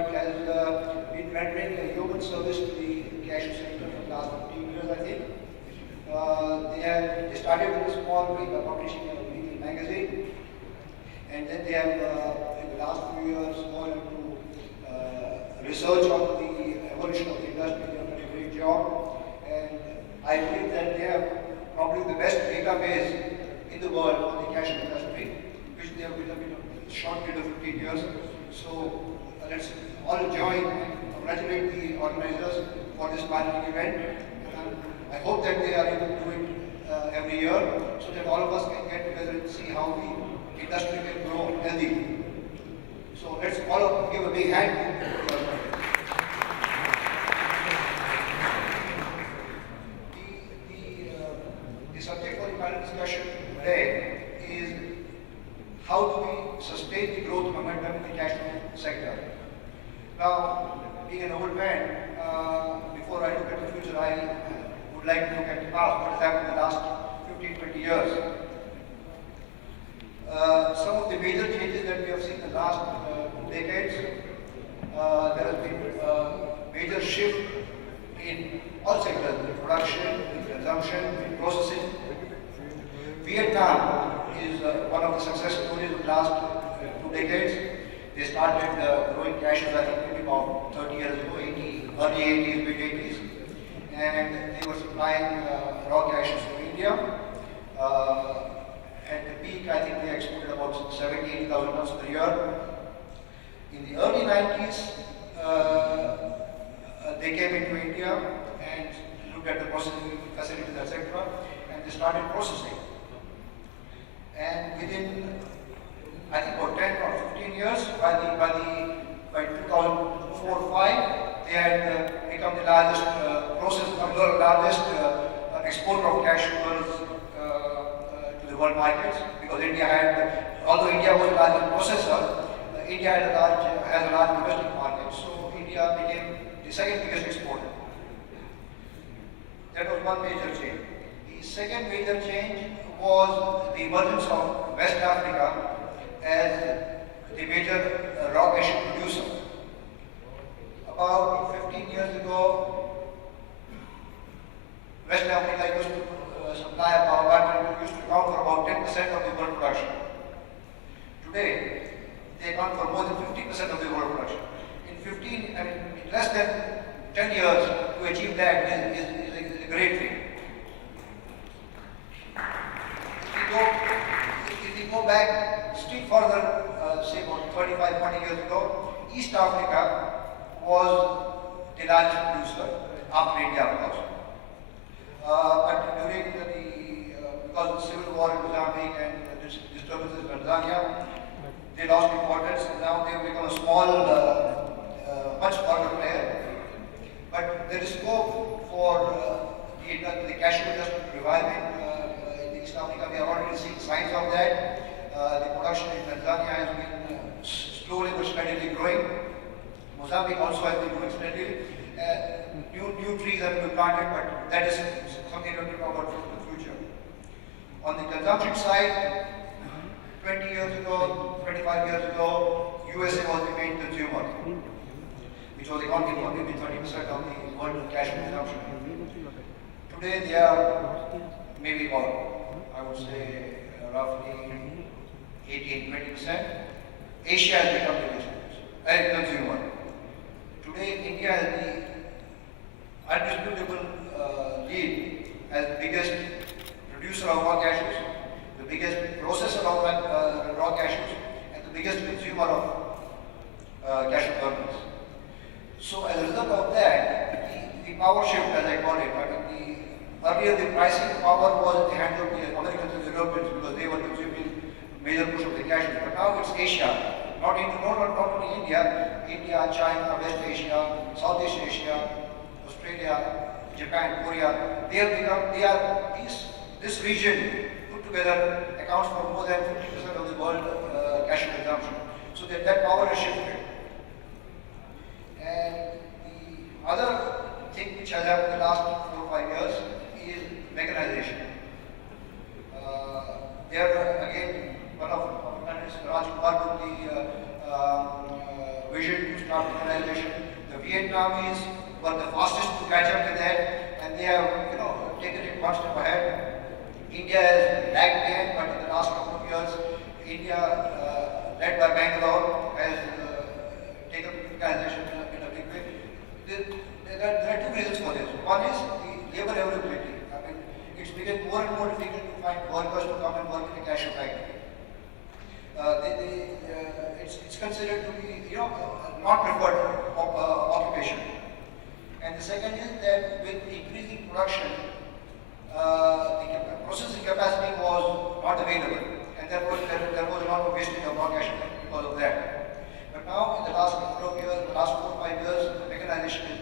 but has been rendering a human service to the cashew sector for the last 15 years, I think. They started with a small way by publishing a weekly magazine, and then they have, in the last few years, gone into research on the evolution of the industry. They have done a great job, and I believe that they have probably the best database in the world on the cashew industry, which they have built up in a short period of 15 years. So let's all join and congratulate the organizers for this pioneering event. I hope that they are able to do it every year, so that all of us can get together and see how the industry can grow healthy. So let's all give a big hand. The subject for the panel discussion today is how do we sustain the growth momentum in the cashew sector. Now, being an old man, before I look at the future, I would like to look at the past, what has happened in the last 15-20 years. Some of the major changes that we have seen in the last 2 decades, there has been a major shift in all sectors, in production, in consumption, in processing. Vietnam is one of the success stories of the last 2 decades. They started growing cashews, I think, maybe about 30 years ago, early 80s, mid 80s. And they were supplying raw cashews to India. At the peak, I think they exported about 70,000-80,000 tons per year. In the early 90s, they came into India and looked at the processing facilities, etc., and they started processing. And within, I think, about 10 or 15 years, by 2004-05, they had become the largest largest exporter of cashew kernels to the world markets, because India had, although India was the largest processor, India has a large domestic market, so India became the second biggest exporter. That was one major change. The second major change was the emergence of West Africa as the major raw cashew producer. About 15 years ago, West Africa used to supply used to account for about 10% of the world production. Today, they account for more than 50% of the world production. In less than 10 years to achieve that is a great thing. If we go back still further, say about 35-40 years ago, East Africa was the largest producer after India, of course. But during because of the civil war in Mozambique and the disturbances in Tanzania, they lost importance, and now they have become a small, much smaller player. But there is scope for the cashew industry to revive in East Africa. We are already seeing signs of that. The production in Tanzania has been slowly but steadily growing. Mozambique also has been growing steadily. New trees have been planted, but that is something to talk about for the future. On the consumption side, 20 years ago, 25 years ago, USA was the main consumer, which was accounting for maybe 30% of the world cashew consumption. Today they are maybe about, I would say, roughly 18-20%. Asia has become the biggest consumer. Today, India has the undisputable lead as the biggest producer of raw cashews, the biggest processor of raw cashews, and the biggest consumer of cashew kernels. So, as a result of that, the power shift, as I call it, earlier the pricing power was in the hands of the Americans and the Europeans because they were consuming major push of the cashews. But now it's Asia. Not only India, China, West Asia, Southeast Asia, Australia, Japan, Korea, this region put together accounts for more than 50% of the world cashew consumption. So that power has shifted. And the other thing which has happened in the last 4 or 5 years is mechanization. There again, one of our panelists, Raj Kumar, took the vision to start mechanization Vietnam were the fastest to catch up with that, and they have, taken it one step ahead. India has lagged behind, but in the last couple of years, India, led by Bangalore, has taken mechanization in a big way. There are two reasons for this. One is the labor availability. I mean, it's become more and more difficult to find workers to come and work in a cashew factory. It's considered to be, not preferred occupation. And the second is that with increasing production, the processing capacity was not available, and there was a lot of wastage of raw cashew because of that. But now, in the last couple of years, the last 4 or 5 years, the mechanization is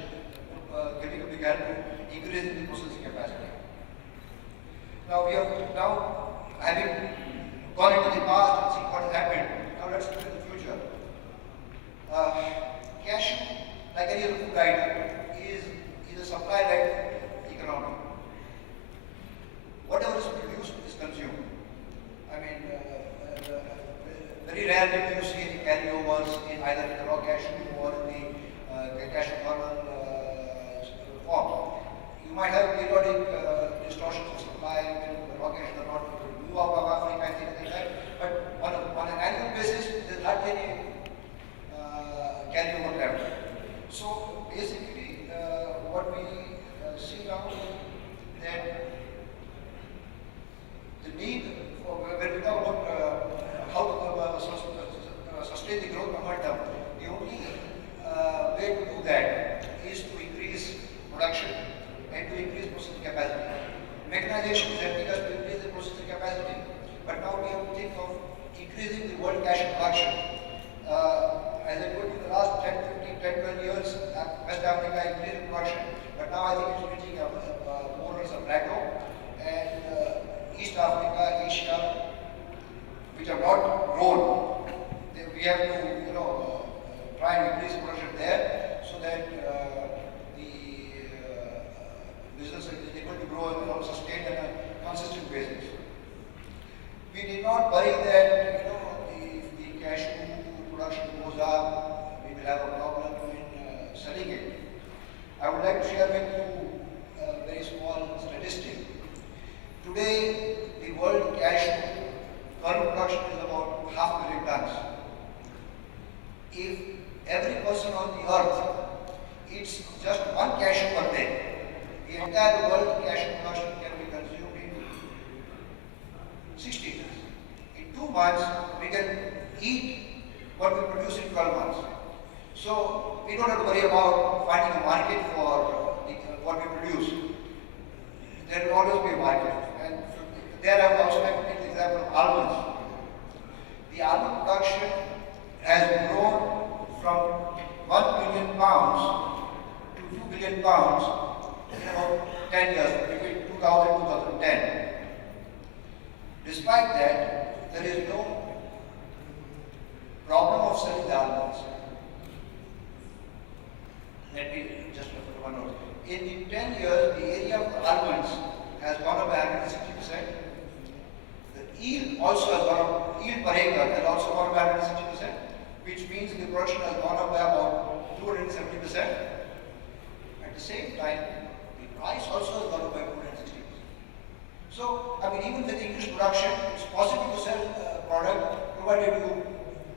giving a big help to increasing the processing capacity. Now we have having gone into the past and seen what has happened. Now let's look at the future. Cashew, like any other food item, is a supply-led economy. Whatever is produced is consumed. I mean, very rarely do you see any carryovers in either the raw cashew or in the cashew kernel form. You might have periodic distortions of supply when the raw cashews are not able to move out of Africa and things like that. But on an annual basis, there's hardly any carryover left. So basically, what we see now is that the need for, when we talk about how to sustain the growth momentum, the only way to do that is to increase production and to increase processing capacity. Mechanization is helping us to increase the processing capacity, but now we have to think of increasing the world cashew production. As I told you, the last 10-12 years, West Africa increased production, but now I think it's reaching more or less a plateau. And East Africa, Asia, which are not grown, we have to, try and increase production there so that the business is able to grow and sustain on a consistent basis. We did not worry that, the cashew production goes up, we will have a problem in selling it. I would like to share with you a very small statistic. Today, the world cashew kernel production is about 500,000 tons. If every person on the earth eats just one cashew per day, the entire world cashew production can be consumed in 60 days. In 2 months, we can eat what we produce in 12 months. So we don't have to worry about finding a market for what we produce. There will always be a market. And there I would also like to take the example of almonds. The almond production has grown from 1 billion pounds to 2 billion pounds in about 10 years, between 2000 and 2010. Despite that, there is no problem of selling the almonds. Let me just refer to one note. In the 10 years, the area of almonds has gone up by 160%. The yield also has gone up, yield per acre has also gone up by 160%, which means the production has gone up by about 270%. At the same time, the price also has gone up by 260%. So, I mean, even with increased production, it's possible to sell a product provided you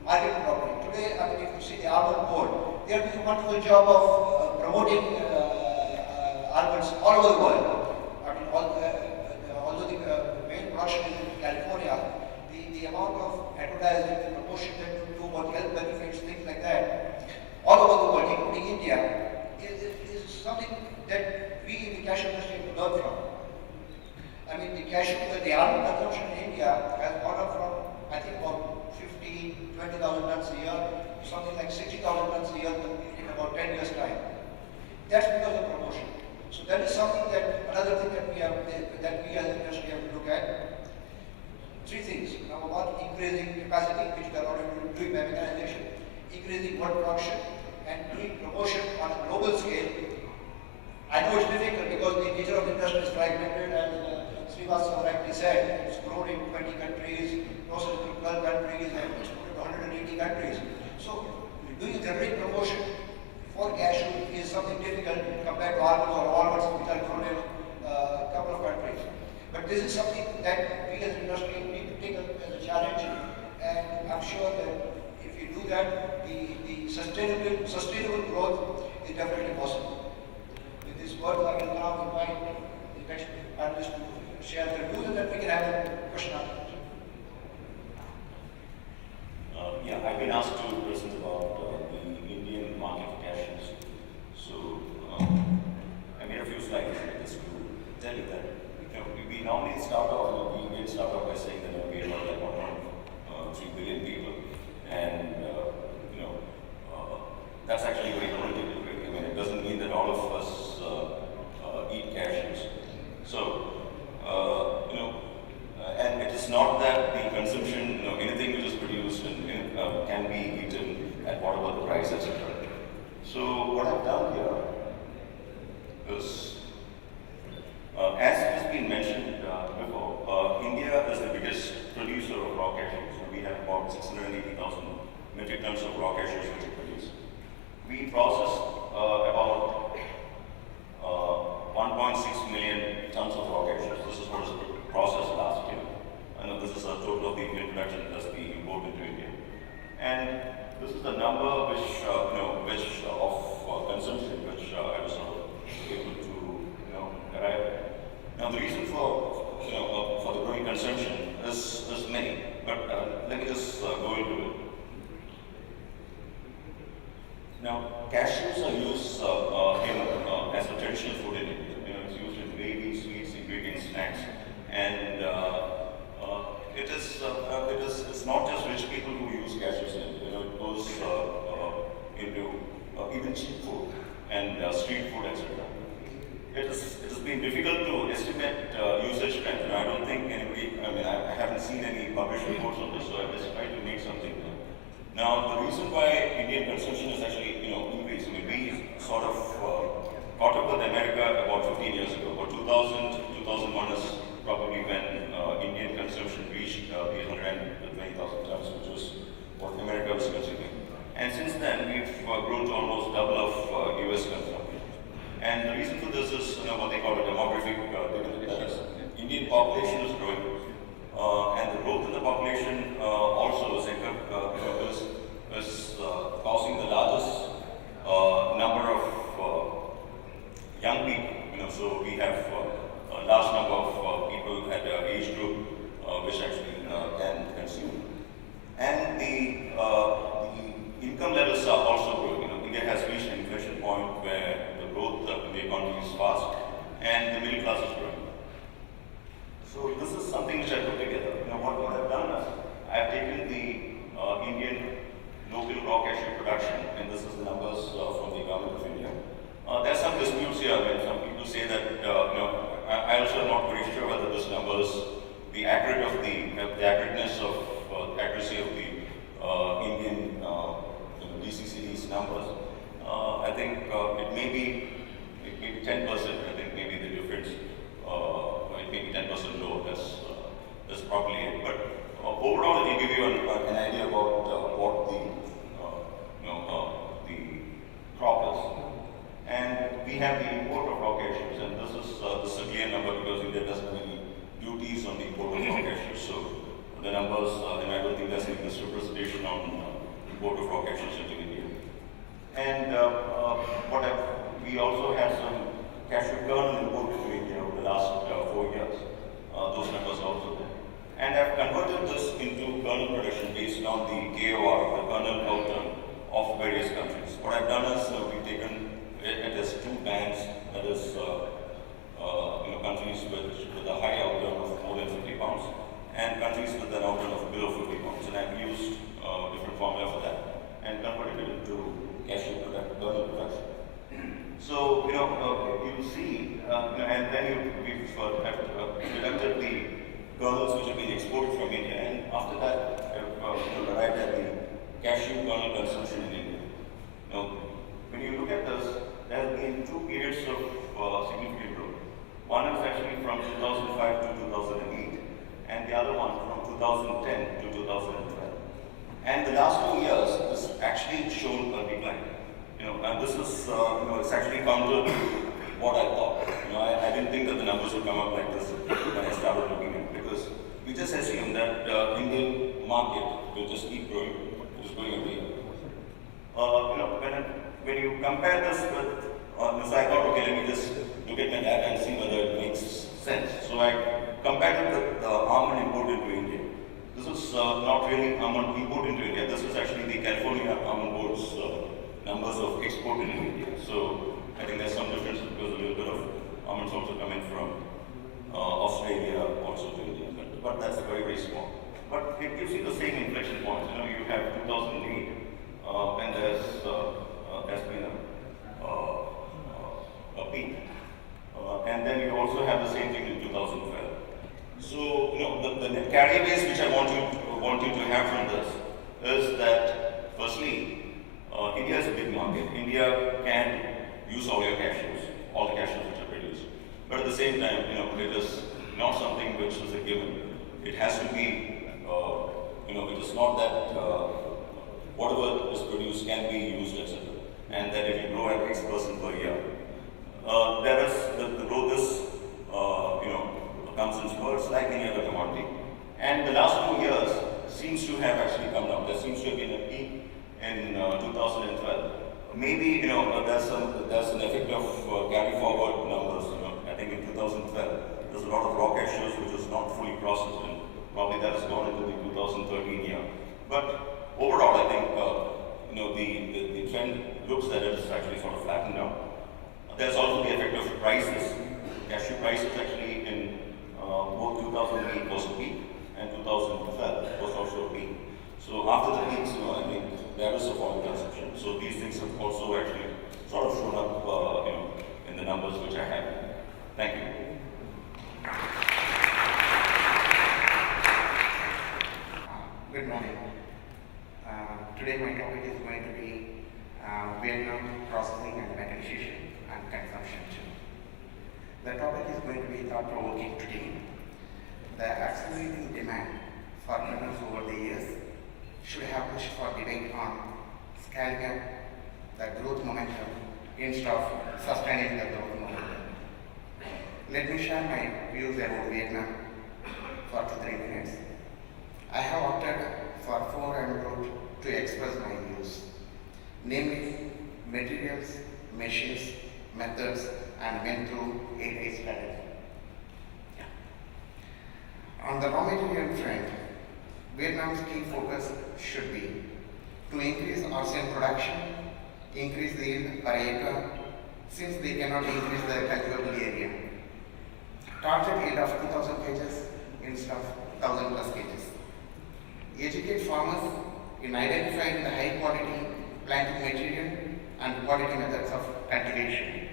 market it properly. Today, I mean, if you see the almond board, they are doing a wonderful job of promoting almonds all over the world. I mean, although the main production is in California, the amount of advertising and promotion that you do about health benefits, things like that, all over the world, including India, is something that we in the cashew industry have to learn from. I mean, the almond consumption in India has gone up from, I think, about 20,000 tons a year to something like 60,000 tons a year in about 10 years' time. That's because of promotion. So that is something another thing that we as an industry have to look at. 3 things. Number 1, increasing capacity, which we are already doing by mechanization, increasing world production, and doing promotion on a global scale. I know it's difficult because the nature of the industry is fragmented, as Srivastava rightly said, it's grown in 20 countries, processed in 12 countries, and exported to 180 countries. So, doing a generic promotion for cashew marbles or walnuts which are grown in a couple of countries. But this is something that we as an industry need to take as a challenge, and I'm sure that if you do that, the sustainable growth is definitely possible. With this word, I will now invite the next panelists to share their views, and then we can have a question and answer. Yeah, I've been asked to present about the Indian market for cashews. So I made a few slides just to tell you that we normally start off, we Indians start off by saying that we are like 1.3 billion people, and that's actually very qualitative. I mean, it doesn't mean that all of us eat cashews. So and it is not that the consumption, anything which is produced and can be eaten at whatever the price, etc. So what I've done here is, as has been mentioned before, India is the biggest producer of raw cashews. So we have about 680,000 metric tons of raw cashews which we produce. We process about 1.6 million tons of raw cashews. This is what is processed last year. I know this is a total of the Indian production plus the import into India. And this is the number which, which of consumption which I was able to, arrive at. Now the reason for, for the growing consumption is many, but let me just go into it. Now, cashews are used as a traditional food in India. It's used in gravy, sweets, ingredients, snacks, and it's not just rich people who use cashews. It goes into even cheap food and street food, etc. It has been difficult to estimate usage trends. I don't think anybody. I haven't seen any published reports on this, so I just tried to make something. Now, the reason why Indian consumption is actually, increased, we sort of caught up with America about 15 years ago. About 2000, 2001 is probably when Indian consumption reached the 120,000 tons, which was what America was consuming. And since then, we've grown to almost double of US consumption. And the reason for this is, what they call a demographic dividend. That is, Indian population is growing. And the growth in the population also is causing the largest number of young people. So we have a large number of people at the age group which actually can consume. And the income levels are also growing. India has reached an inflection point where the growth in the economy is fast and the middle class is growing. So this is something which I put together. What I've done is I've taken the Indian local raw cashew production, and this is the numbers from the government of India. There's some disputes here. Some people say that I also am not very sure whether this numbers the accurateness of accuracy of the Indian DCCD's numbers. I think it may be 10%. I think maybe the difference. It may be 10% lower. That's probably it. But overall, it will give you an idea about what the crop is. And we have the import of raw cashews, and this is a clear number because India doesn't have any duties on the import of raw cashews. So the numbers, I don't think there's any misrepresentation on import of raw cashews into India. And we also had some cashew kernel import to India over the last 4 years. Those numbers are also there. And I've converted this into kernel production based on the KOR, the kernel outturn of various countries. What I've done is we've taken it as two bands, that is countries with a high outturn of more than 50 pounds and countries with an outturn of below 50 pounds. And I've used different formula for that and converted it into cashew kernel production. So, you'll see, and then we've deducted the kernels which have been exported from India, and after that, arrived at the cashew kernel consumption in India. Now, when you look at this, there have been two periods of significant growth. One is actually from 2005 to 2008, and the other one from 2010 to 2012. And the last 2 years, this actually shown a decline. And this is, it's actually countered what I thought. I didn't think that the numbers would come up like this when I started looking at it, because we just assumed that Indian market will just keep growing, it is going every year. When you compare this with, so I thought, okay, let me just look at my data and see whether it makes sense. So I compared it with almond import into India. This is not really almond import into India. This is actually the California Almond Board's numbers of export into India. So I think there's some difference because a little bit of almonds also coming from Australia also to India. But that's very, very small. But it gives you the same inflection points. You have 2008 when there's been a peak. And then you also have the same thing in 2012. So, the carryaways which I want you to have from this is that, firstly, India is a big market. India can use all your cashews, all the cashews which are produced. But at the same time, it is not something which is a given. It has to be, it is not that whatever is produced can be used, etc. And that if you grow at X% per year, the growth is, comes in spurts like any other commodity. And the last 2 years seems to have actually come down. There seems to have been a peak in 2012. Maybe, there's an effect of carry forward numbers. I think in 2012, there's a lot of raw cashews which is not fully processed, and probably that has gone into the 2013 year. But overall, I think, the trend looks that it is actually sort of flattened out. There's also the effect of prices. Cashew prices actually in both 2008 was a peak and 2012 was also a peak. So after the peaks, I think there is a fall in consumption. So these things have also actually sort of shown up, in the numbers which I have. Thank you. Good morning. Today my topic is going to be Vietnam processing and mechanization and consumption too. The topic is going to be thought-provoking today. The accelerating demand for kernels over the years should have pushed for debate on scaling up the growth momentum instead of sustaining the growth momentum. Let me share my views about Vietnam for 2-3 minutes. I have opted for 4 envelopes to express my views, namely materials, machines, methods, and went through 8 strategy. On the raw material front, Vietnam's key focus should be to increase arsenic production, increase the yield per acre, since they cannot increase the cultivable area. Target yield of 2000 kgs instead of 1000 plus kgs. Educate farmers in identifying the high quality planting material and quality methods of cultivation.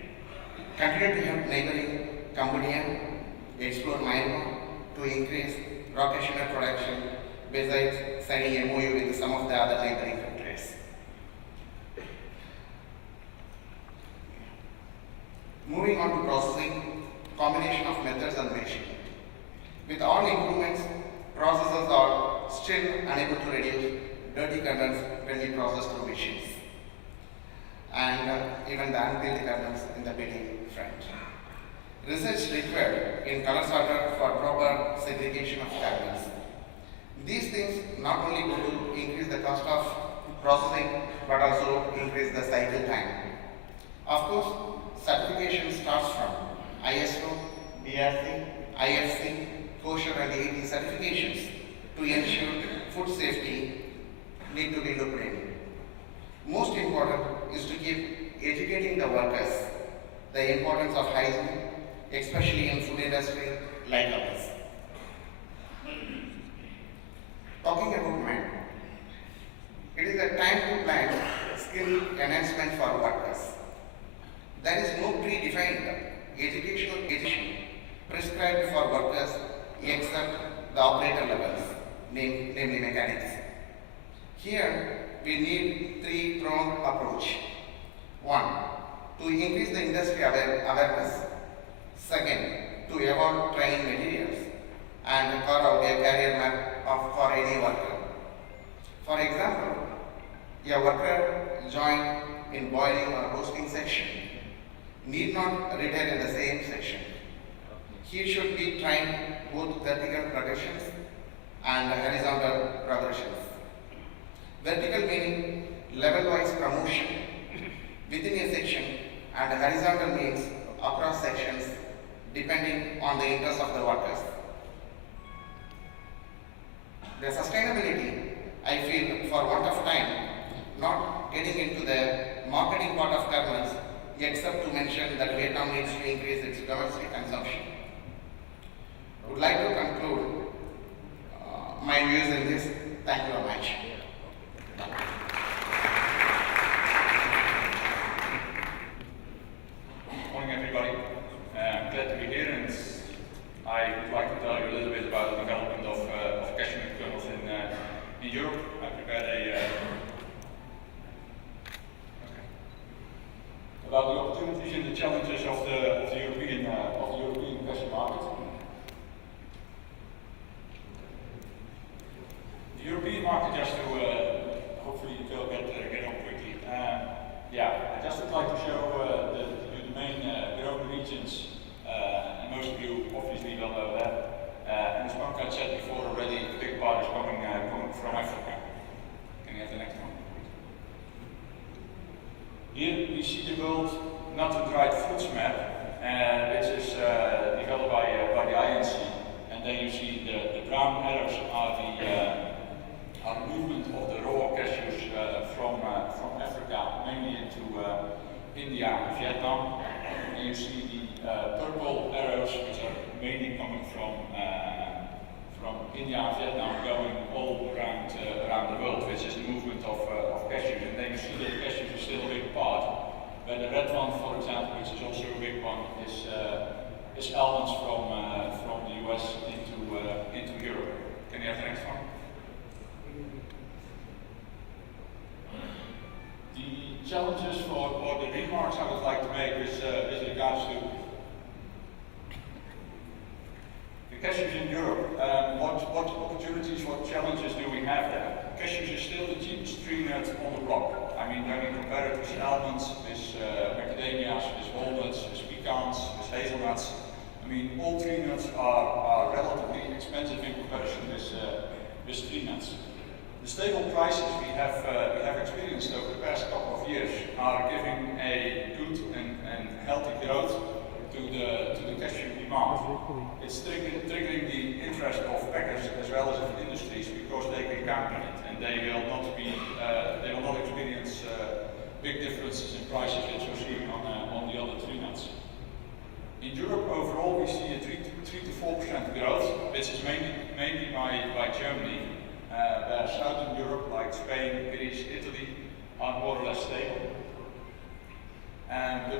Continue to help neighboring Cambodia explore Myanmar to increase raw cashew nut production, besides signing MOU with some of the other neighboring countries. Moving on to processing, combination of methods and machine. With all improvements, processors are still unable to reduce dirty kernels when we process through machines, and even the unpeeled kernels in the peeling front. Research required in color sorter for proper segregation of kernels. These things not only go to increase the cost of processing but also increase the cycle time. Of course, certification starts from ISO, BRC, IFC, kosher and AT certifications to ensure food safety need to be looked in. Most important is to keep educating the workers the importance of hygiene, especially in food industry like ours. Talking about men, it is a time to plan skill enhancement for workers. There is no predefined educational prescribed for workers except the operator levels, namely mechanics. Here, we need 3-pronged approach. 1, to increase the industry awareness. Second, to avoid training materials and carve out a career map for any worker. For example, a worker joined in boiling or roasting section. need not retail in the same section. He should be trained both vertical progressions and horizontal progressions. Vertical meaning level-wise promotion within a section, and horizontal means across sections depending on the interest of the workers. The sustainability, I feel, for want of time, not getting into the marketing part of kernels, except to mention that Vietnam needs to increase its domestic consumption. I would like to conclude my views in this. Thank you very much. Morning, everybody. I'm glad to be here, and I would like to tell you a little bit about the development of cashew nut kernels in Europe. I prepared about the opportunities and the challenges of the European cashew market. The European market, just to hopefully it will get on quickly. I just would like to show the main growing regions, and most of you obviously will know that. And as Mark said before already, a big part is coming from Africa. Can you have the next one? Here we see the world nut and dried fruits map, which is developed by the INC. And then you see the brown arrows are the movement of the raw cashews from Africa, mainly into India and Vietnam. And you see the purple arrows, which are mainly coming from India and Vietnam, going all around the world, which is the movement of cashews. And then you see that cashews is still a big part. But the red one, for example, which is also a big one, is almonds from the US into Europe. Can you have the next one? The challenges or the remarks I would like to make with regards to the cashews in Europe. What opportunities, what challenges do we have there? Cashews is still the cheapest tree nut on the block. I mean, when we compare it with almonds, with macadamias, with walnuts, with pecans, with hazelnuts, I mean, all tree nuts are relatively expensive in comparison with tree nuts. The stable prices we have experienced over the past couple of years are giving a good and healthy growth to the cashew demand. It's triggering the interest of packers as well as of industries, because they can count on it, and they will not experience big differences in prices which we're seeing on the other tree nuts. In Europe overall, we see a 3 to 4% growth, which is mainly by Germany. Where Southern Europe, like Spain, Greece, Italy, are more or less stable. And the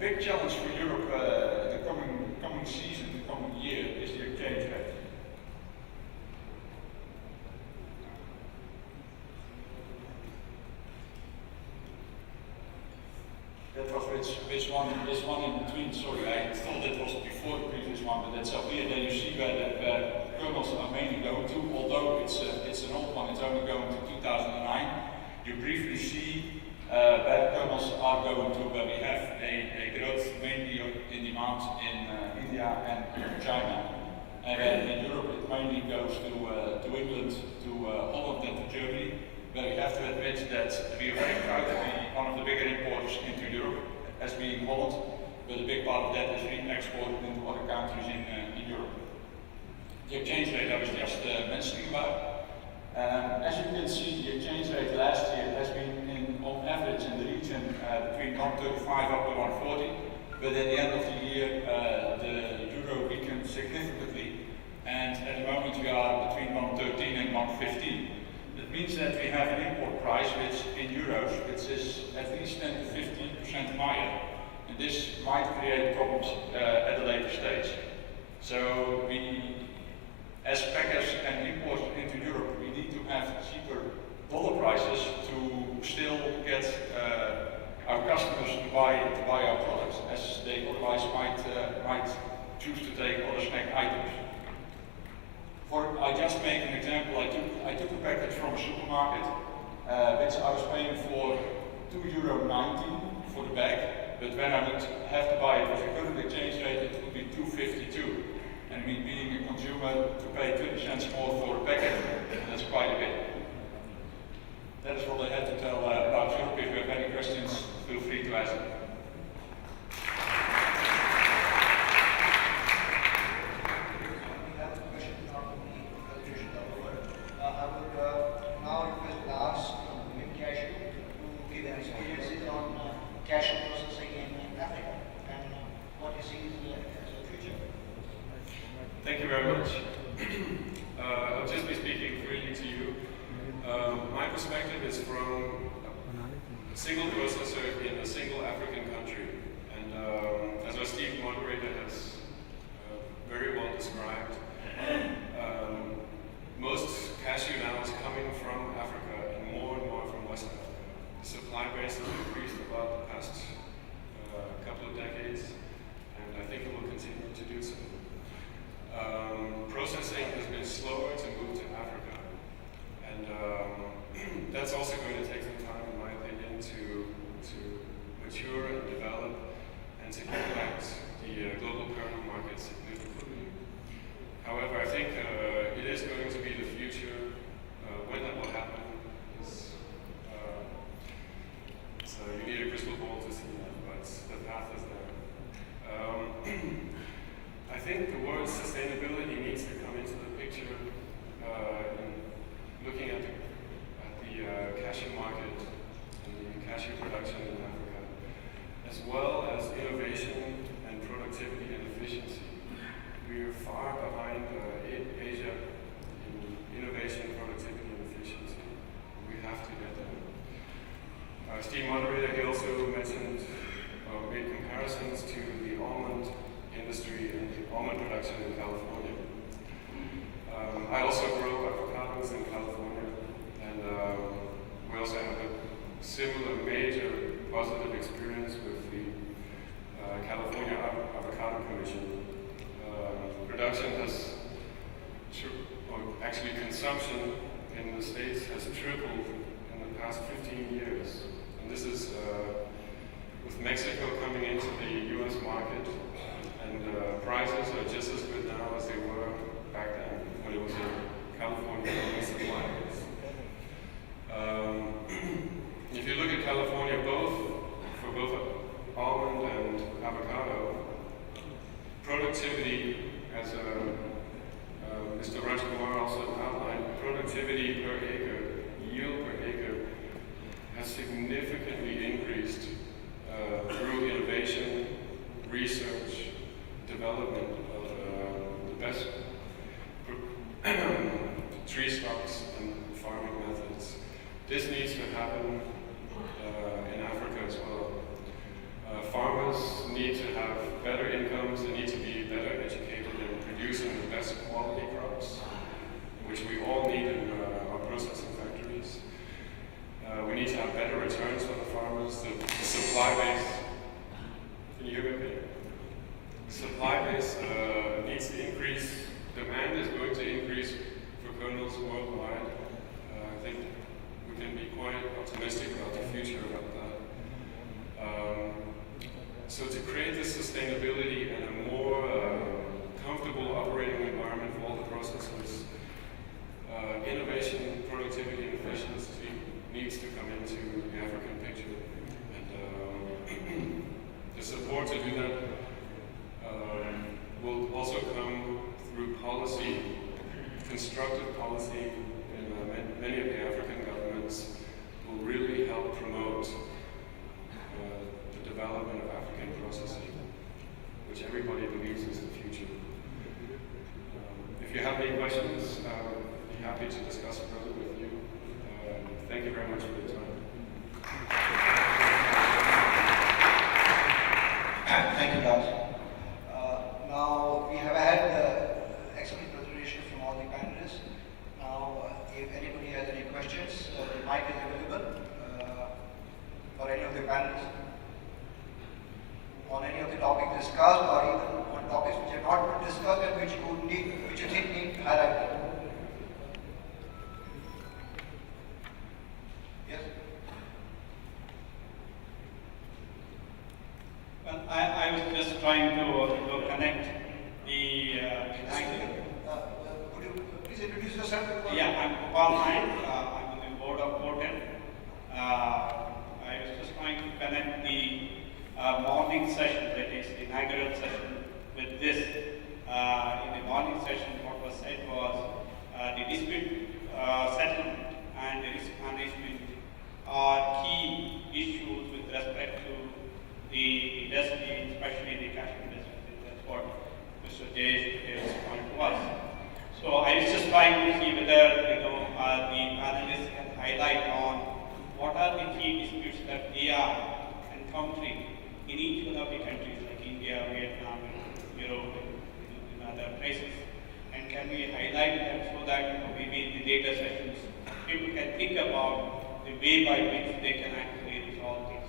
big challenge for Europe the coming season, the coming year, is the exchange rate. That was which one? This one in between. Sorry, I thought that was before the previous one, but that's up here. Then you see where kernels are mainly going to, although it's an old one, it's only going to 2009. You briefly see where kernels are going to, where we have a growth mainly in demand in India and China. And in Europe it mainly goes to England, to Holland and to Germany, where we have to admit that we are very proud to be one of the bigger importers into Europe, as being Holland, but a big part of that is re-exported into other countries in Europe. The exchange rate I was just mentioning about. As you can see, the exchange rate last year has been on average in the region between 135 up to 140, but at the end of the year the euro weakened significantly, and at the moment we are between 113 and 115. That means that we have an import price which in euros, which is at least 10 to 15% higher, and this might create problems at a later stage. So we, as packers and importers into Europe, we need to have cheaper dollar prices to still get our customers to buy our products, as they otherwise might choose to take other snack items. I just make an example. I took a package from a supermarket, which I was paying for €2.19 for the bag, but when I would have to buy it with the current exchange rate, it would be 252. And me being a consumer to pay 20 cents more for a packet, that's quite a bit. That is what I had to tell about Europe. If you have any questions, feel free to ask them. We have a question from the presentation over. I would now request Lars from Cashew to give an experiences on cashew processing in Africa and what he sees as a future. Thank you very much. I'll just be speaking freely to you. My perspective is from a single processor in a single African country. And as our esteemed moderator has very well described, most cashew now is coming from Africa and more from West Africa. The supply base has increased about the past couple of decades, and I think it will continue to do so. Processing has been slower to move to Africa, and that's also going to take some time, in my opinion, to mature and develop and to impact the global kernel market significantly. However, I think it is going to be the future. When that will happen is so you need a crystal ball to see that, but the path is there. I think the word sustainability needs to come into the picture in looking at the cashew market and the cashew production in Africa, as well as innovation and productivity and efficiency. We are far behind Asia in innovation, productivity, and efficiency. We have to get there. Our esteemed moderator, he also mentioned, made comparisons to the almond industry and the almond production in California. I also grow avocados in California, and we also have a similar major positive experience with the California Avocado Commission. Production has, or actually consumption in the States has tripled in the past 15 years. And this is with Mexico coming into the US market, and prices are just as good now as they were back then when it was a California only supply base. If you look at California, for both almond and avocado, productivity, as Mr. Rajkumar also outlined, productivity per acre, yield per acre, has significantly increased through innovation, research, development of the best tree stocks and farming methods. This needs to happen in Africa as well. Farmers need to have better incomes, they need to be better educated in producing the best quality crops, which we all need in our processing factories. We need to have better returns for the farmers. The supply base, can you hear me okay? Supply base needs to increase. Demand is going to increase for kernels worldwide. I think we can be quite optimistic about the future about that. So to create this sustainability and a more comfortable operating environment for all the processors, innovation, productivity, and efficiency needs to come into the African picture. And the support to do that will also come through policy, constructive policy in many of the African governments will really help promote the development of African processing, which everybody believes is the future. If you have any questions, I'll be happy to discuss further with you. Thank you very much for your time. Thank you, Lars. Now, we have had excellent presentations from all the panelists. Now, if anybody has any questions, the mic is available for any of the panelists on any of the topics discussed, or even on topics which have not been discussed and which you think need highlighting. trying to connect the Would you please introduce yourself? yeah, I'm Gopal Naik. I'm on the board of Portal. I was just trying to connect the morning session, that is the inaugural session, with this. In the morning session, what was said was the dispute settlement and the risk management are key issues with respect to the industry, especially the cash industry. That's what Mr. Jay's point was. So I was just trying to see whether the panelists can highlight on what are the key disputes that they are encountering in each one of the countries like India, Vietnam, Europe, and other places. And can we highlight them so that maybe in the later sessions people can think about the way by which they can actually resolve things.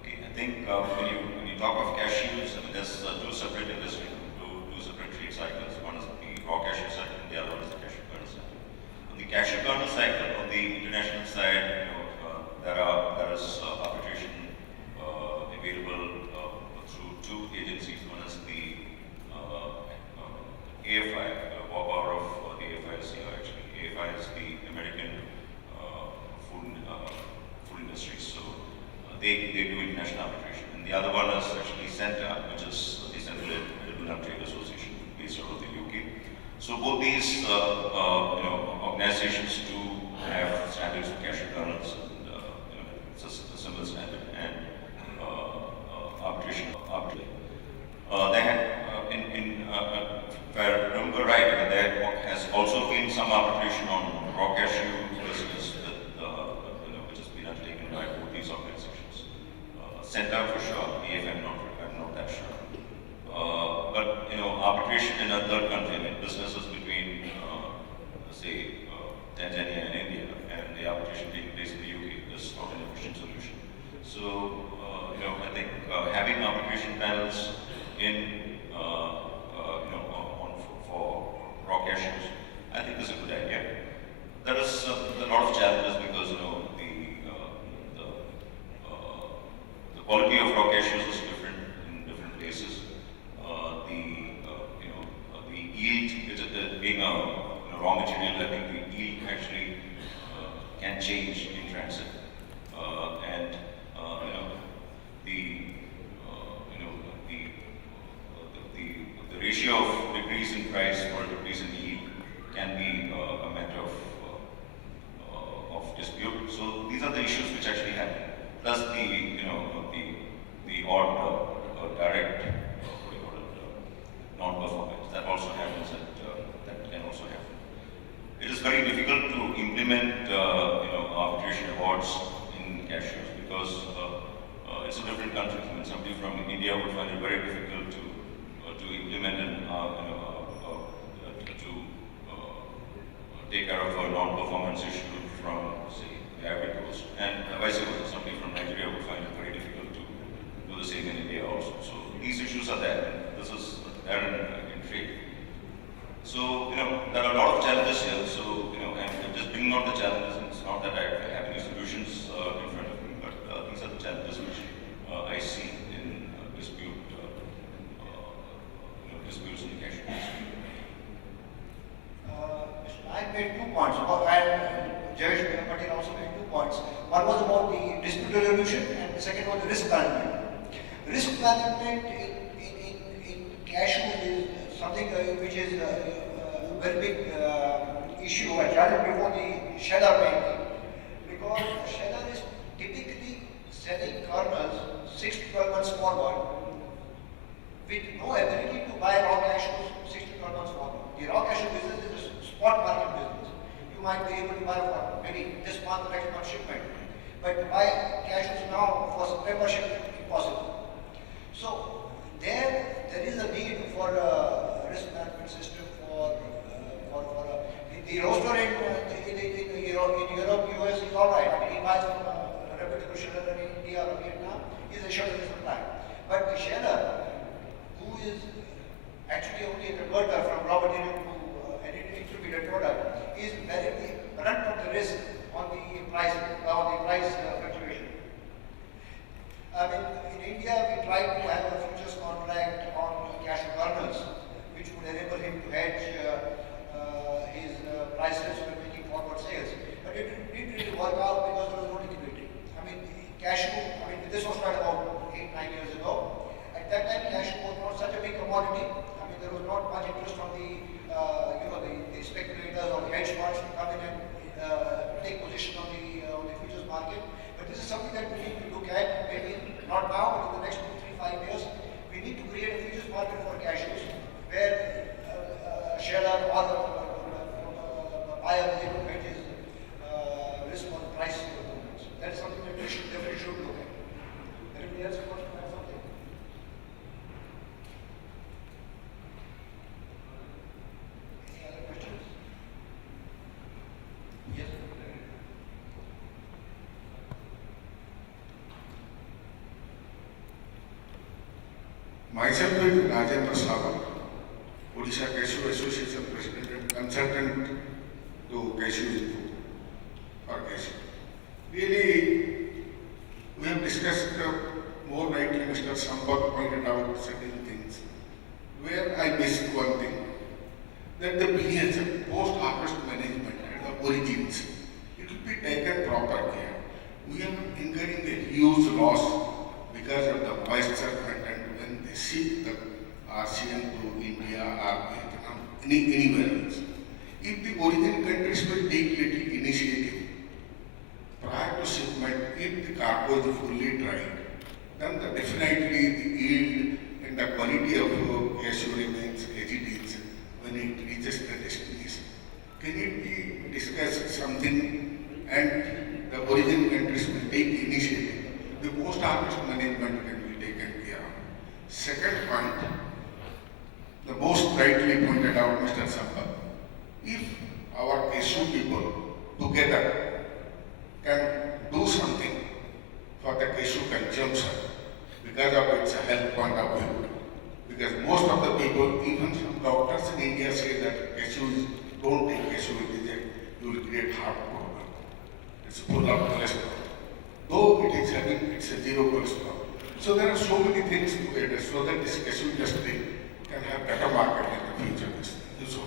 Okay, I think when you talk of cashews, I mean, there's two separate industries, two separate trade cycles. One is the raw cashew cycle, and the other one is the cashew kernel cycle. On the cashew kernel cycle, on the international side, there is arbitration available through two agencies. One is the AFI, or of the AFI is here actually. AFI is the American food industry. So they do international arbitration. And the other one is actually CENTA, which is the Central Edible and Trade Association based out of the UK. So both these organizations do have standards for cashew kernels, and it's a similar standard, and arbitration. They had, if I remember right, there has also been some arbitration on raw cashew business which has been undertaken by both these organizations. CENTA for sure, AF I'm not that sure. But arbitration in a third country, I mean, businesses between say Tanzania and India, and the arbitration taking place in the UK is not an efficient solution. So I think having arbitration panels in for raw cashews, I think is a good idea. There is a lot of challenges because the quality of raw cashews is different in different places. The yield, being a raw material, I think the yield actually can change in transit, and the ratio of decrease in price or decrease in yield can be a matter of dispute. So these are the issues which actually happen. Plus the odd direct non-performance that also happens, and that can also happen. It is very difficult to implement arbitration awards in cashews because it's a different country. I mean, somebody from India would find it very difficult to implement and to take care of a non-performance issue from, say, the Ivory Coast, and vice versa. Somebody from Nigeria would find it very difficult to do the same in India also. So these issues are there. This is there in trade. So there are a lot of challenges here. So I'm just bringing out the challenges. And it's not that I have any solutions in front of me, but these are the challenges which I see in disputes in the cashew industry. I made 2 points, and Jayesh Patel also made 2 points. One was about the dispute resolution, and the second was the risk management. Risk management in cashew is something which is a very big issue, a challenge before the sheller making, because the sheller is typically selling kernels 6 to 12 months forward with no ability to buy raw cashews 6 to 12 months forward. The raw cashew business is a spot market business. You might be able to buy for maybe this month, next month shipment, but to buy cashews now for September shipment, impossible. So there is a need for a risk management system for the roaster in Europe, US is all right. I mean, he buys from a reputable sheller in India or Vietnam, he's assured of his supply. But the sheller, who is actually only a converter from raw material to an intermediate product, is very run from the risk buyer is able to get his risk on price movements. That is something that we should definitely should look at. Anybody else wants to add something? Any other questions? Yes. Myself is Rajendra Sawant, Odisha Cashew Association President and consultant to Cashew Institute for Cashew. Really, we have discussed more rightly, Mr. Sampath pointed out certain things. Where I missed one thing, that the PH, post-harvest management at the origins, it will be taken proper care. We are incurring a huge loss because of the moisture content when they ship the ASEAN to India or Vietnam, anywhere else. If the origin countries will take little initiative prior to shipment, if the cargo is fully dried, then definitely the yield and the quality of cashew remains as it is when it reaches the destination. Can it be discussed something and the origin countries will take initiative? The post-harvest management can be taken care of. Second point, the most rightly pointed out Mr. Sampath, if our cashew people together can do something for the cashew consumption because of its health point of view, because most of the people, even some doctors in India say that cashews, don't take cashew, you will create heart problem. It's full of cholesterol. Though it is having, it's a zero cholesterol. So there are so many things to address so that this cashew industry can have better market in the future. Thank you so much.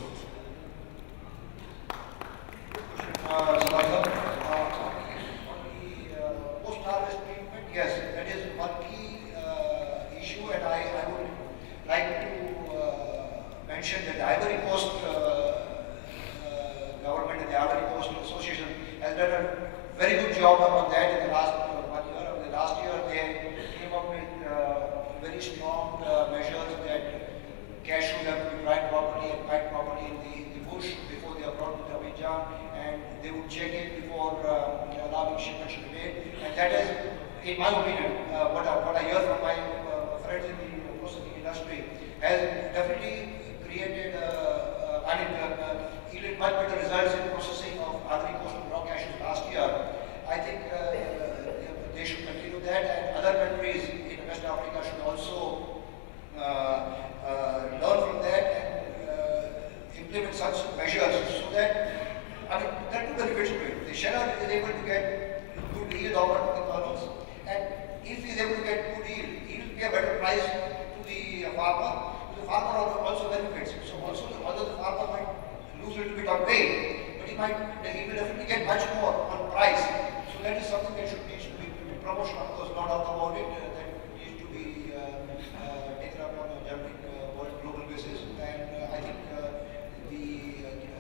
Post-harvest treatment, yes, that is one key issue, and I would like to mention that the Ivory Coast government and the Ivory Coast Association has done a very good job on that in the last 1 year. The last year they came up with very strong measures that cashews have to be dried properly and packed properly in the bush before they are brought to the Abidjan, and they would check it before allowing shipments to be made. And that is, in my opinion, what I hear from my friends in the processing industry, has definitely created, yielded much better results in processing of Ivory Coast and raw cashews last year. I think they should continue that, and other countries in West Africa should also learn from that and implement such measures so that, there are two benefits to it. The sheller is able to get good yield out of the kernels, and if he is able to get good yield, he will pay a better price to the farmer. The farmer also benefits. So also, although the farmer might lose a little bit on weight, but he will definitely get much more on price. So that is something that needs to be promotion, of course, not doubt about it. That needs to be taken up on a global basis. And I think the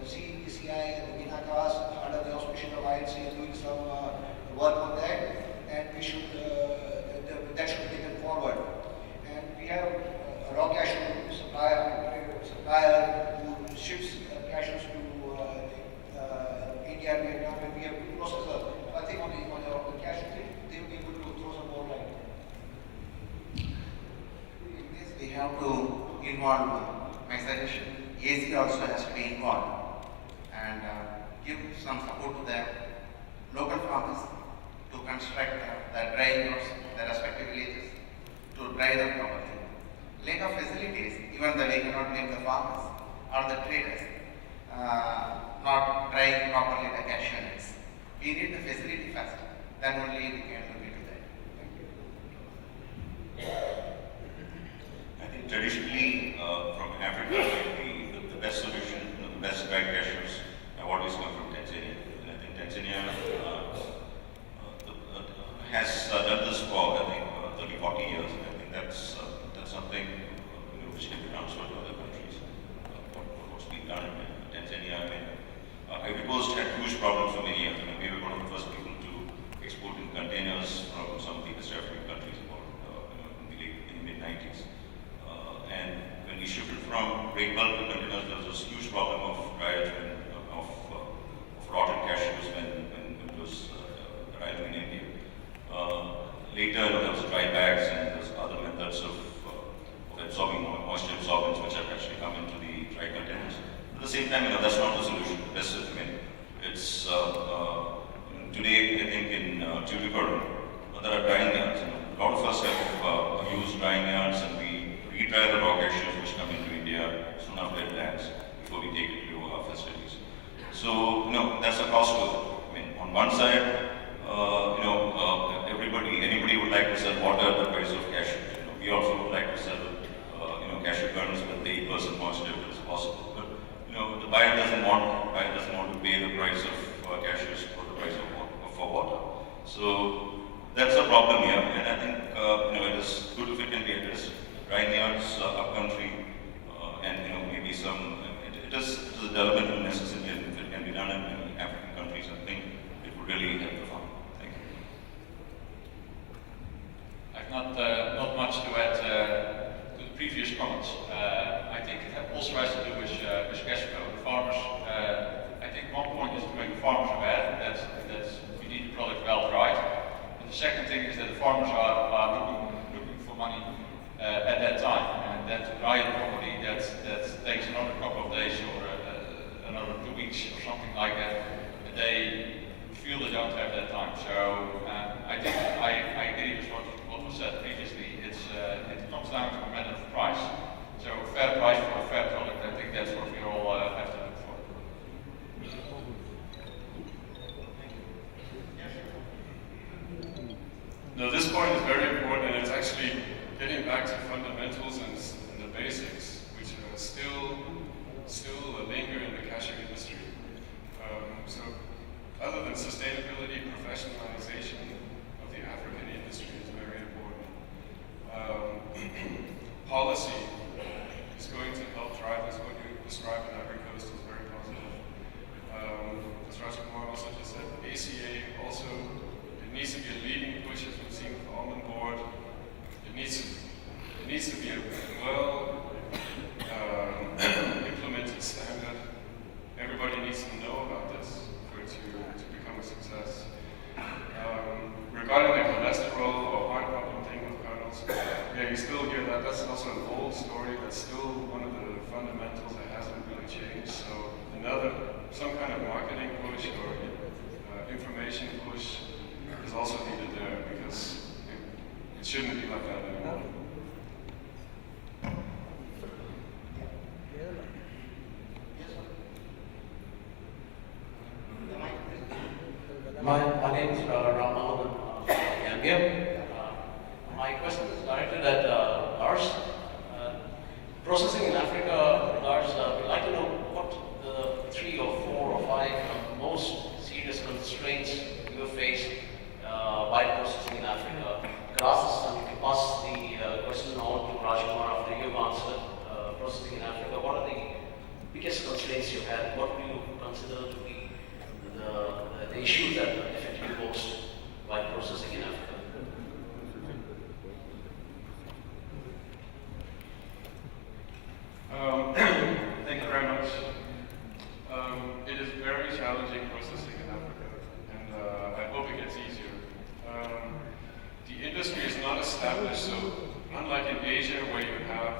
CECI and the Binakas, under the auspices of INC, is doing some work on that, and we should that should be taken forward. And we have a raw cashew supplier who ships cashews to India and Vietnam, and we have two processors. So I think on the cashew thing, they will be able to throw some more light. In this, we have to involve, my suggestion, AC also has to be involved and give some support to the local farmers to construct the drying yards, the respective villages, to dry them properly. Lack of facilities, even though we cannot blame the farmers or the traders not drying properly the cashew nuts. We need the facility first, then only we can look into that. I think traditionally from Africa, the best solution, the best dried cashews have always come from Tanzania. And I think Tanzania has done this for, I think, 30, 40 years. And I think that's something which can be transferred to other countries. What's being done in Tanzania, I mean, Ivory Coast had huge problems for many years. I mean, we were one of the first people to export in containers from some of the West African countries in the mid-90s. And when we shifted from great bulk to same time, that's not the solution. That's it. It's today, I think in Tuticorin, there are drying yards. A lot of us have used drying yards, and we retry the raw cashews which come into India soon after it lands before we take it to our facilities. So, that's a cost to it. On one side, anybody would like to sell water at the price of cashews. We also would like to sell, cashew kernels with 8% moisture if it's possible. But, the buyer doesn't want to pay the price of cashews for the price for water. So that's a problem here, and I think it is good if it can be addressed. Drying yards, upcountry, and maybe some. It is a developmental necessity, and if it can be done in many African countries, I think it would really help the farm. Thank you. I've not much to add to the previous comments. I think it also has to do with cash flow. The farmers, I think one point is to make the farmers aware that we need the product well dried. And the second thing is that the farmers are looking for money at that time. And then to dry it properly, that takes another couple of days or another 2 weeks or something like that. And they feel they don't have that time. So I think I agree with what was said previously. It comes down to a matter of price. So a fair price for a fair product, I think that's what we all have to look for. No, this point is very important, and it's actually getting back to fundamentals and the basics, which still linger in the cashew industry. So, other than sustainability, professionalization of the African industry is very important. Policy is going to help drive this. What you described in Ivory Coast is very positive. As Rajkumar also just said, ACA also, it needs to be a leading push, as we've seen with the almond board. It needs to be a well implemented standard. Everybody needs to know about this for it to become a success. Regarding the cholesterol or heart problem thing with kernels, you still hear that. That's also an old story. That's still one of the fundamentals that hasn't really changed. So some kind of marketing push or information push is also needed there, because it shouldn't be like that anymore. My name is Ram from Gambia. My question is directed at Lars. Processing in Africa, Lars, we'd like to know what the 3 or 4 or 5 most serious constraints you face while processing in Africa. You could pass the question on to Rajkumar after you've answered processing in Africa. What are the biggest constraints you have? What do you consider to be the issues that affect you most while processing in Africa? Thank you very much. It is very challenging processing in Africa, and I hope it gets easier. The industry is not established, so unlike in Asia where you have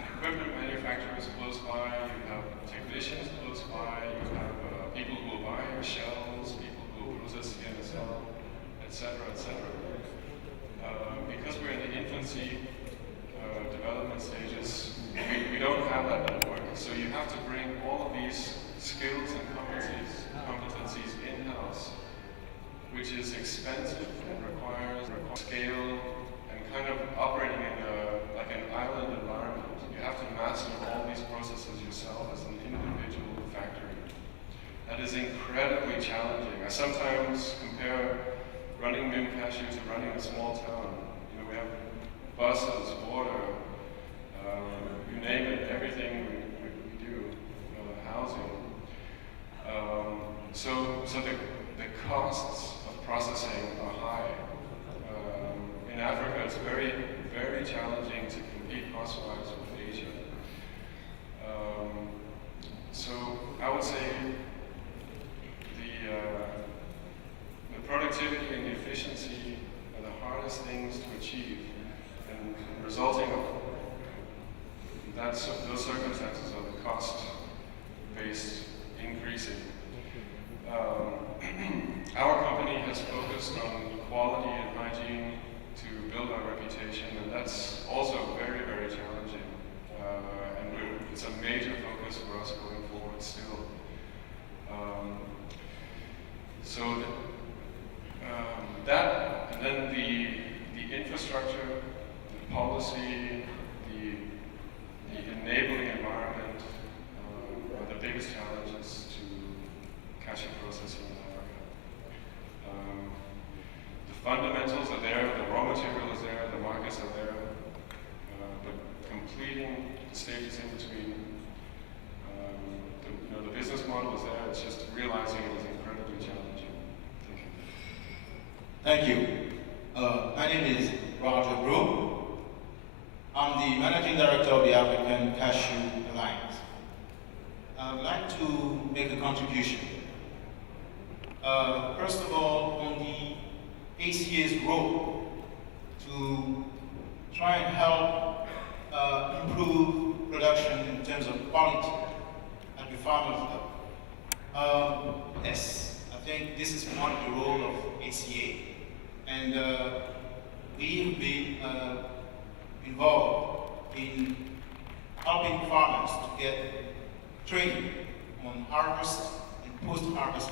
equipment manufacturers close by, you have technicians close by, you have people who will buy your shells, people who will process the NSL, etc., etc. Because we're in the infancy development stages, we don't have that network. So you have to bring all of these skills and competencies in-house, which is expensive and requires scale and kind of operating in like an island environment. You have to master all these processes yourself as an individual factory. That is incredibly challenging. I sometimes compare running Mim Cashew to running a small town. We have buses, water, you name it, everything we do, housing. So the costs of processing are high. In Africa, it's very, very challenging to compete cost-wise with Asia. So I would say the productivity and the efficiency are the hardest things to achieve, and resulting of those circumstances of the cost base increasing, our company has focused on quality and hygiene to build our reputation, and that's also very, very challenging. It's a major focus for us going forward still. That, and then the infrastructure, the policy, the enabling environment are the biggest challenges to cashew processing in Africa. The fundamentals are there, the raw material is there, the markets are there, but completing the stages in between, the business model is there, it's just realizing it is incredibly challenging. Thank you. Thank you. My name is Roger Brew. I'm the Managing Director of the African Cashew Alliance. I'd like to make a contribution. First of all, on the ACA's role to try and help improve production in terms of quality at the farmers level. Yes, I think this is one of the role of ACA. And we have been involved in helping farmers to get training on harvest and post-harvest.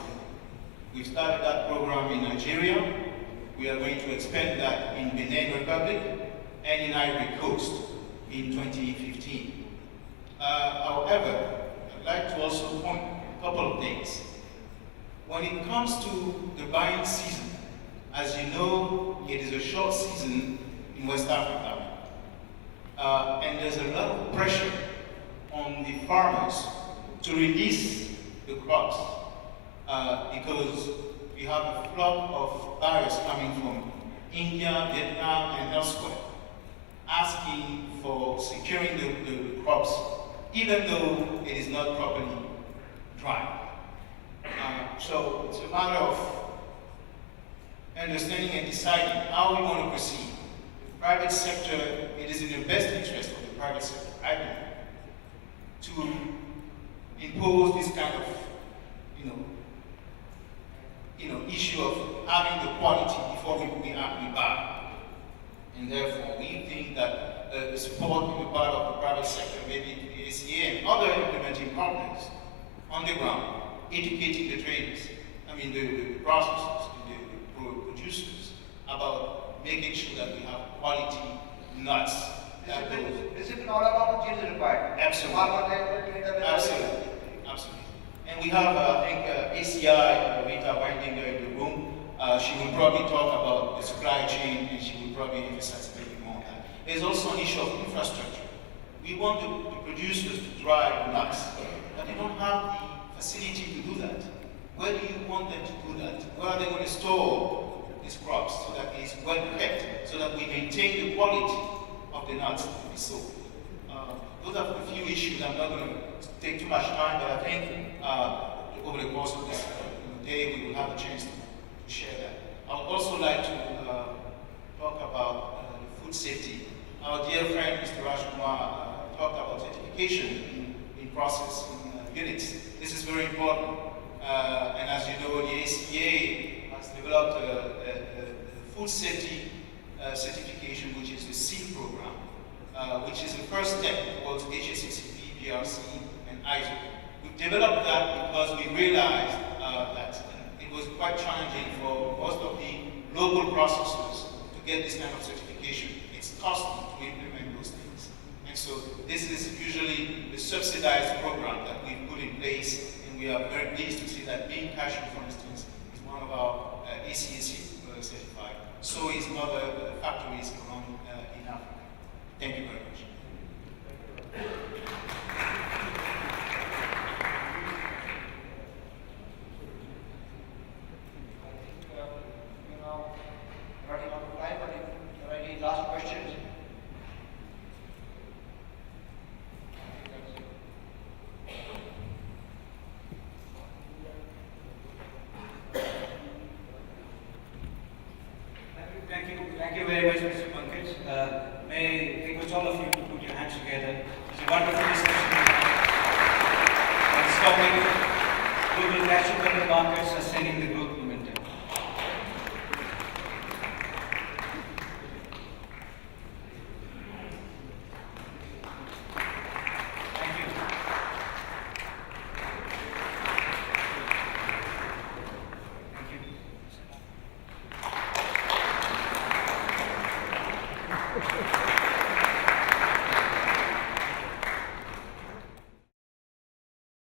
We've started that program in Nigeria. We are going to expand that in Benin Republic and in Ivory Coast in 2015. However, I'd like to also point a couple of things. When it comes to the buying season, as you know, it is a short season in West Africa. And there's a lot of pressure on the farmers to release the crops because we have a flood of buyers coming from India, Vietnam, and elsewhere, asking for securing the crops, even though it is not properly dry. So it's a matter of understanding and deciding how we want to proceed. The private sector, it is in the best interest of the private sector, I believe, to impose this kind of, issue of having the quality before we buy. And therefore, we think that the support on the part of the private sector, maybe the ACA and other implementing partners on the ground, educating the traders, the processors, the producers, about making sure that we have quality nuts. Discipline all around is required. Absolutely. Absolutely. Absolutely. And we have, I think, ACI, Rita Weidinger in the room. She will probably talk about the supply chain, and she will probably emphasize a little bit more on that. There's also an issue of infrastructure. We want the producers to dry nuts, but they don't have the facility to do that. Where do you want them to do that? Where are they going to store these crops so that it's well kept, so that we maintain the quality of the nuts that we sow? Those are a few issues. I'm not going to take too much time, but I think over the course of this day, we will have a chance to share that. I would also like to talk about food safety. Our dear friend, Mr. Rajkumar, talked about certification in processing units. This is very important. And as you know, the ACA has developed a food safety certification, which is the SEAL program, which is the first step towards HACCP, PRC, and ISO. We've developed that because we realized that it was quite challenging for most of the local processors to get this kind of certification. It's costly to implement those things. And so this is usually the subsidized program that we've put in place, and we are very pleased to see that Bean Cashew, for instance, is one of our ACAC certified. So is other factories around in Africa. Thank you very much. Running out of time, but if there are any last questions? Thank you very much, Mr. Pankaj. May I request all of you to put your hands together. wonderful discussion we had on this topic. Global cashew butter markets sustaining the growth